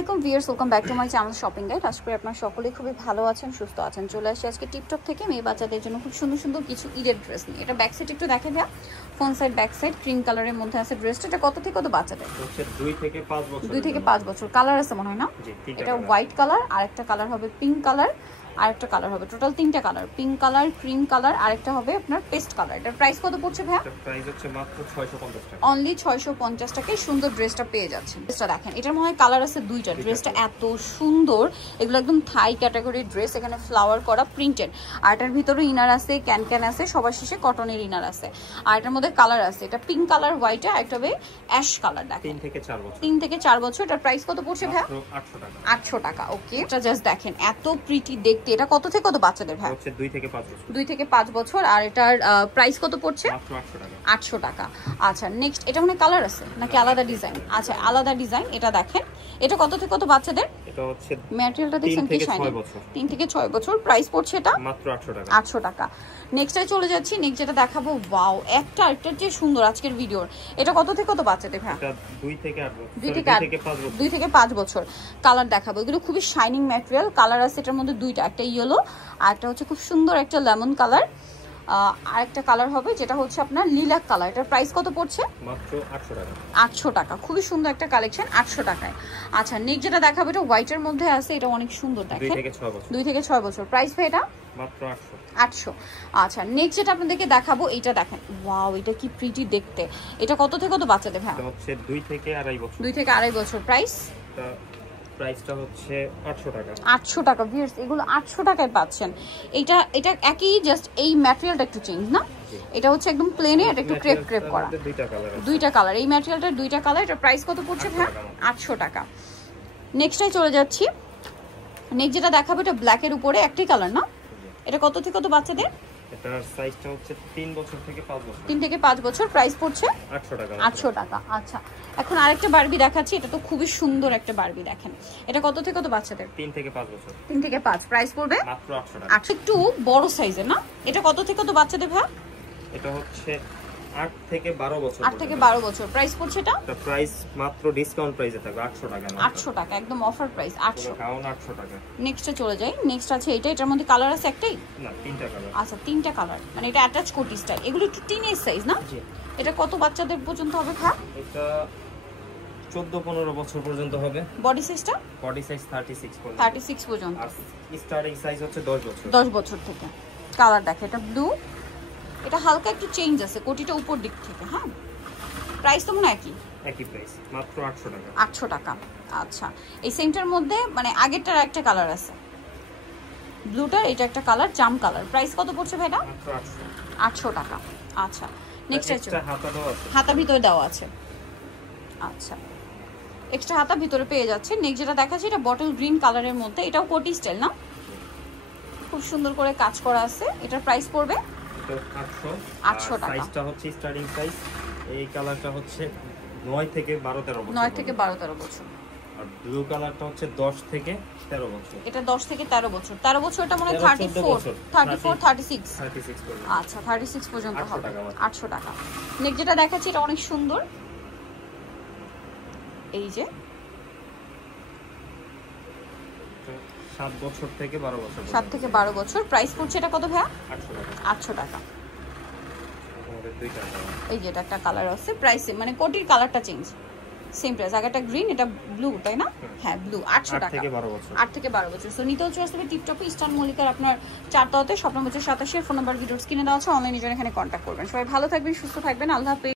আলাইকুম viewers, welcome back to my channel shopping guide. আশা করি আপনারা সকলেই খুবই ভালো আছেন, সুস্থ আছেন। চলে আসি আজকে টিপটপ থেকে মেয়ে বাচ্চাদের জন্য খুব সুন্দর সুন্দর কিছু ঈদের ড্রেস নিয়ে। এটা ব্যাক সাইড একটু দেখে দেয়া, front side back side cream কালারের মধ্যে আছে ড্রেসটা। এটা কত থেকে কত বাচ্চাদের? 2 থেকে 5 বছর। কালার আছে মনে হয় না? এটা হোয়াইট কালার, আর একটা কালার হবে পিঙ্ক কালার, আরেকটা কালার হবে, টোটাল 3টা colour, pink colour, cream colour, আরেকটা হবে আপনার পেস্ট কালার। এটার প্রাইস কত পড়ছে ভাইয়া? এটার প্রাইস হচ্ছে মাত্র 650 টাকা। অনলি 650 টাকায় সুন্দর ড্রেসটা পেয়ে যাচ্ছেন। ড্রেসটা দেখেন, এটার মধ্যে কালার আছে 2টা। ড্রেসটা এত সুন্দর, এগুলো একদম থাই ক্যাটাগরির ড্রেস। এখানে ফ্লাওয়ার করা প্রিন্টেড, আর এটার ভিতরে ইনার আছে, ক্যান আছে, সবার শেষে কটনের ইনার আছে। আর এটার মধ্যে কালার আছে, এটা পিঙ্ক কালার, হোয়াইট, আর একটা হবে অ্যাশ কালার। দেখেন 3 থেকে 4 বছর। এটার প্রাইস কত পড়ছে ভাইয়া? 800 টাকা। 800 টাকা। ওকে, এটা জাস্ট দেখেন এত প্রিটি দেখতে। এটা কত থেকে কত বাচ্চাদের ভাই? হচ্ছে 2 থেকে 5 বছর। 2 থেকে 5 বছর। আর এটার প্রাইস কত পড়ছে? মাত্র 800 টাকা। 800 টাকা। আচ্ছা, নেক্সট এটা মানে কালার আছে নাকি আলাদা ডিজাইন? আচ্ছা, আলাদা ডিজাইন। এটা দেখেন, এটা কত থেকে কত বাচ্চাদের? এটা হচ্ছে ম্যাটেরিয়ালটা দেখেন কি শাইনি। 3 থেকে 6 বছর। প্রাইস পড়ছে এটা মাত্র 800 টাকা। 800 টাকা। নেক্সটে চলে যাচ্ছি। নেক্সট যেটা দেখাবো, ওয়াও, একটা যে সুন্দর আজকের ভিডিওর। এটা কত থেকে কত বাচ্চাদের ভাই? এটা 2 থেকে 8 বছর। 2 থেকে 5 বছর। কালার দেখাবো, এগুলো খুবই শাইনিং ম্যাটেরিয়াল। কালার আছে এটার মধ্যে 2টা, একটা ইয়েলো আর একটা হচ্ছে খুব সুন্দর একটা লেমন কালার। আর একটা কালার হবে যেটা হচ্ছে আপনার লিলাক কালার। এটার প্রাইস কত পড়ছে? মাত্র 800 টাকা। 800 টাকা। খুবই সুন্দর একটা কালেকশন, 800 টাকায়। আচ্ছা, নেক্সট যেটা দেখাবো, এটা হোয়াইটের মধ্যে আছে, এটা অনেক সুন্দর দেখেন। 2 থেকে 6 বছর। প্রাইস ভাই এটা মাত্র 800। 800। আচ্ছা, নেক্সট যেটা আপনাদেরকে দেখাবো, এটা দেখেন, ওয়াও, এটা কি প্রিটি দেখতে। এটা কত থেকে কত বাচ্চাদের ভাই? এটা হচ্ছে 2 থেকে 2.5 বছর। 2 থেকে 2.5 বছর। প্রাইস? প্রাইসটা হচ্ছে 800 টাকা। 800 টাকা। ভিউয়ার্স, এগুলো 800 টাকায় পাচ্ছেন। এটা একই, জাস্ট এই ম্যাটেরিয়ালটা একটু চেঞ্জ না? এটা হচ্ছে একদম প্লেনে, এটা একটু ক্রেপ করা। 2টা কালার, এই ম্যাটেরিয়ালটার 2টা কালার। এটা প্রাইস কত পড়ছে ভাই? 800 টাকা। নেক্সটে চলে যাচ্ছি। নেক্সট যেটা দেখাবো, এটা ব্ল্যাকের উপরে একটি কালার না? এটা কত থেকে কত বাচ্চাদের? এটার সাইজটা হচ্ছে 3 বছর থেকে 5 বছর। 3 থেকে 5 বছর। প্রাইস পড়ছে 800 টাকা। 800 টাকা। আচ্ছা, এখন আরেকটা বারবি দেখাচ্ছি। এটা তো খুবই সুন্দর একটা বারবি দেখেন। এটা কত থেকে কত বাচ্চাদের? 3 থেকে 5 বছর। 3 থেকে 5। প্রাইস পড়বে মাত্র 800 টাকা। আচ্ছা, একটু বড় সাইজের না? এটা কত থেকে কত বাচ্চাদের ভাই? এটা হচ্ছে 8 থেকে 12 বছর। 8 থেকে 12 বছর। প্রাইস পড়ছে এটা? এটা প্রাইস মাত্র ডিসকাউন্ট প্রাইসে থাকবে 800 টাকা। 800 টাকা, একদম অফার প্রাইস 800। কাউন 800 টাকা। নেক্সটে চলে যাই। নেক্সট আছে এটা, এটার মধ্যে কালার আছে একটাই না, 3টা কালার। আচ্ছা, 3টা কালার, মানে এটা অ্যাটাচ কোটি স্টাইল। এগুলো একটু টিনেজ সাইজ না? জি। এটা কত বাচ্চাদের পর্যন্ত হবে ভাই? এটা 14-15 বছর পর্যন্ত হবে। বডি সাইজটা? বডি সাইজ 36 পর্যন্ত। 36 পর্যন্ত। আর স্টার্টিং সাইজ হচ্ছে 10 বছর। 10 বছর থেকে। কালার দেখে, এটা ব্লু, এটা হালকা একটু চেঞ্জ আছে, কোটিটা উপর দিক থেকে। হ্যাঁ, প্রাইস তো মনে হয় একই প্রাইস, মাত্র 800 টাকা। 800 টাকা। আচ্ছা, এই সেমটার মধ্যে মানে আগেরটার একটা কালার আছে ব্লুটার, এটা একটা কালার জাম কালার। প্রাইস কত পড়ছে ভাইটা? মাত্র 800। 800 টাকা। আচ্ছা, নেক্সট আছে হাতা ভিতরে দেওয়া আছে। আচ্ছা, এক্সট্রা হাতা ভিতরে পেয়ে যাচ্ছে। নেক্সট যেটা দেখাচ্ছি, এটা বটল গ্রিন কালারের মধ্যে, এটাও কোটি স্টাইল না? খুব সুন্দর করে কাজ করা আছে। এটার প্রাইস পড়বে 800 টাকা। সাইজটা হচ্ছে স্টার্টিং সাইজ। এই কালারটা হচ্ছে 9 থেকে 12-13 বছর। 9 থেকে 12-13 বছর। আর ব্লু কালারটা হচ্ছে 10 থেকে 13 বছর। এটা 10 থেকে 13 বছর। 13 বছরটা মনে হয় 34 36। আচ্ছা, 36 পর্যন্ত হবে। 800 টাকা। নেক্সট যেটা দেখাচ্ছি, এটা অনেক সুন্দর। এই যে 7 বছর থেকে 12 বছর। 7 থেকে 12 বছর। প্রাইস পড়ছে এটা কত ভাইয়া? 800 টাকা। 800 টাকা। আমাদের 2টা কালার। এই যে এটা একটা কালার আছে, প্রাইস মানে কোটির কালারটা চেঞ্জ, সেম প্রাইস। আগেটা গ্রিন, এটা ব্লু, তাই না? হ্যাঁ, ব্লু। 800 টাকা। 8 থেকে 12 বছর। সো নিতেও চলে আসবে টিপটপে, ইস্টার্ন মল্লিকার আপনার 4 তলাতে, shop number 87, phone number videos কিনে দেওয়া আছে। অনলাইনে জন্য এখানে কন্ট্যাক্ট করবেন। সবাই ভালো থাকবেন, সুস্থ থাকবেন। আল্লাহ হাফেজ।